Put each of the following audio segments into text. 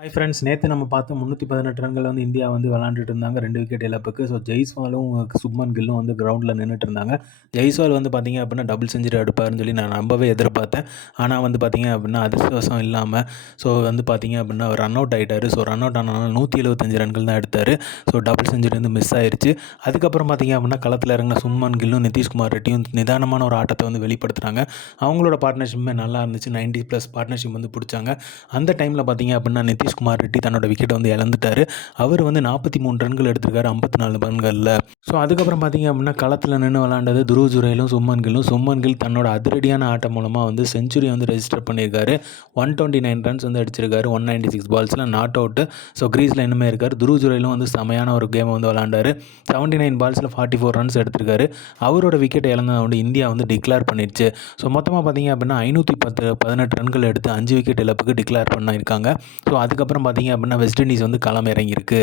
Hi friends, நேற்று நம்ம பார்த்தோம் 318 ரன்கள் வந்து இந்தியா வந்து விளாண்டுட்டு இருந்தாங்க 2 விக்கெட் இழப்புக்கு. ஸோ ஜெய்ஸ்வாலும் சுப்மன் கில்லும் வந்து கிரவுண்டில் நின்றுட்டு இருந்தாங்க. ஜெய்ஸ்வால் வந்து பார்த்தீங்க அப்படின்னா டபுள் செஞ்சுரி அடிப்பாருன்னு சொல்லி நான் ரொம்பவே எதிர்பார்த்தேன். ஆனால் வந்து பார்த்தீங்க அப்படின்னா அதிர்ஷ்டவசம் இல்லாமல் ஸோ வந்து பார்த்தீங்க அப்படின்னா ரன் அவுட் ஆகிட்டார். ஸோ ரன் அவுட் ஆனாலும் 175 ரன்கள் தான் எடுத்தார். ஸோ டபுள் செஞ்சுரி வந்து மிஸ் ஆயிருச்சு. அதுக்கப்புறம் பார்த்தீங்க அப்படின்னா களத்தில் இறங்கின சுப்மன் கில்லும் நிதிஷ்குமார் ரெட்டியும் நிதானமான ஒரு ஆட்டத்தை வந்து வெளிப்படுத்துகிறாங்க. அவங்களோட பார்ட்னர்ஷிப்புமே நல்லா இருந்துச்சு. 90+ பார்ட்னர்ஷிப் வந்து பிடிச்சாங்க. அந்த டைமில் பார்த்தீங்க அப்படின்னா நிதிஷ்குமார் ரெட்டி தன்னோட விக்கெட்டை வந்து இழந்துட்டார். அவர் வந்து 43 ரன்கள் எடுத்திருக்காரு 54 ரன்களில். ஸோ அதுக்கப்புறம் பார்த்தீங்க அப்படின்னா களத்தில் நின்று விளாண்டது துருவ் ஜுரேலும் சுப்மன் கில்லும். சுப்மன் கில் தன்னோட அதிரடியான ஆட்டம் மூலமாக வந்து செஞ்சுரி வந்து ரெஜிஸ்டர் பண்ணியிருக்காரு. 129 ரன்ஸ் வந்து அடிச்சிருக்காரு 196 பால்ஸில் நாட் அவுட்டு. ஸோ கிரீஸில் இன்னுமே இருக்கார். துருவ் ஜுரேலும் வந்து செமையான ஒரு கேமை வந்து விளாண்டாரு. 79 பால்ஸில் 44 ரன்ஸ் எடுத்திருக்காரு. அவரோட விக்கெட்டை இழந்ததை வந்து இந்தியா வந்து டிக்ளேர் பண்ணிடுச்சு. ஸோ மொத்தமாக பார்த்தீங்க அப்படின்னா 518 ரன்கள் எடுத்து 5 விக்கெட் இழப்புக்கு டிக்ளேர் பண்ணியிருக்காங்க. ஸோ அதுக்கப்புறம் பார்த்தீங்க அப்படின்னா வெஸ்ட் இண்டீஸ் வந்து களம் இறங்கியிருக்கு.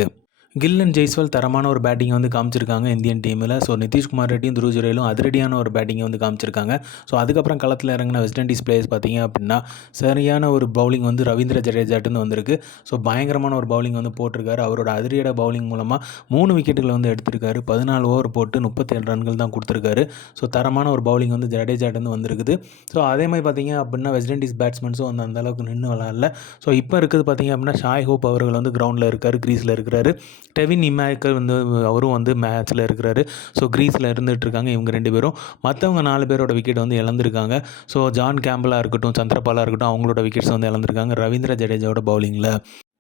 கில் அண்ட் ஜெய்ஸ்வால் தரமான ஒரு பேட்டிங்கை வந்து காமிச்சிருக்காங்க இந்தியன் டீமில். ஸோ நிதிஷ்குமார் ரெட்டியும் துருவ் ஜுரேலும் அதிரடியான ஒரு பேட்டிங்கை வந்து காமிச்சிருக்காங்க. ஸோ அதுக்கப்புறம் களத்தில் இறங்கின வெஸ்ட் இண்டீஸ் பிளேயர்ஸ் பார்த்தீங்க அப்படின்னா சரியான ஒரு பவுலிங் வந்து ரவீந்திர ஜடேஜாட்டுன்னு வந்திருக்கு. ஸோ பயங்கரமான ஒரு பவுலிங் வந்து போட்டிருக்காரு. அவரோட அதிரடியான பவுலிங் மூலமாக 3 விக்கெட்டுகளை வந்து எடுத்திருக்காரு. 14 ஓவர் போட்டு 37 ரன்கள் தான் கொடுத்துருக்காரு. ஸோ தரமான ஒரு பவுலிங் வந்து ஜடேஜாட்டு வந்திருக்குது. ஸோ அதே மாதிரி பார்த்தீங்க அப்படின்னா வெஸ்ட் இண்டீஸ் பேட்ஸ்மேன்ஸும் வந்து அந்தளவுக்கு நின்று விளாட்ல. ஸோ இப்போ இருக்குது பார்த்தீங்க அப்படின்னா ஷாய் ஹோப் அவர்கள் வந்து கிரவுண்டில் இருக்கார், கிரீஸில் இருக்கிறாரு. டெவின் இமாய்க்கர் வந்து அவரும் வந்து மேட்ச்சில் இருக்கிறாரு. ஸோ கிரீஸில் இருந்துகிட்டு இருக்காங்க இவங்க 2 பேரும். மற்றவங்க 4 பேரோட விக்கெட் வந்து இழந்திருக்காங்க. ஸோ ஜான் கேம்பலாக இருக்கட்டும், சந்திரபாலாக இருக்கட்டும், அவங்களோட விக்கெட்ஸ் வந்து இழந்திருக்காங்க ரவீந்திர ஜடேஜாவோட பவுலிங்கில்.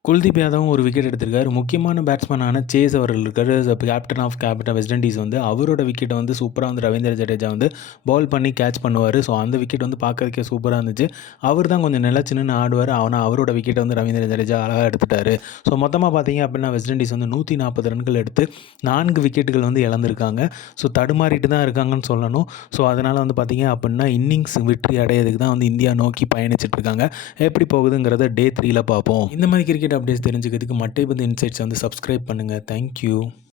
குல்தீப் யாதவும் ஒரு விக்கெட் எடுத்திருக்காரு. முக்கியமான பேட்ஸ்மேனான சேஸ் அவர்கள் இருக்கார், கேப்டன் ஆஃப் வெஸ்ட் இண்டீஸ் வந்து அவரோட விக்கெட்டை வந்து சூப்பராக வந்து ரவீந்திர ஜடேஜா வந்து பவுல் பண்ணி கேட்ச் பண்ணுவார். ஸோ அந்த விக்கெட் வந்து பார்க்கறதுக்கே சூப்பராக இருந்துச்சு. அவர் தான் கொஞ்சம் நிலச்சி நின்று ஆடுவார். ஆனால் அவரோட விக்கெட்டை வந்து ரவீந்திர ஜடேஜா அழகாக எடுத்துட்டார். ஸோ மொத்தமாக பார்த்தீங்க அப்படின்னா வெஸ்ட் இண்டீஸ் வந்து 140 ரன்கள் எடுத்து 4 விக்கெட்டுகள் வந்து இழந்திருக்காங்க. ஸோ தடுமாறிட்டு தான் இருக்காங்கன்னு சொல்லணும். ஸோ அதனால் வந்து பார்த்தீங்க அப்படின்னா இன்னிங்ஸ் வெற்றி அடையிறதுக்கு தான் வந்து இந்தியா நோக்கி பயணிச்சுட்டு இருக்காங்க. எப்படி போகுதுங்கிறத டே 3ல் பார்ப்போம். இந்த மாதிரி கிரிக்கெட் அப்டேட்ஸ் தெரிஞ்சுக்கிறதுக்கு மட்டை பந்து இன்சைட்ஸ் வந்து சப்ஸ்கிரைப் பண்ணுங்கள். தேங்க்யூ.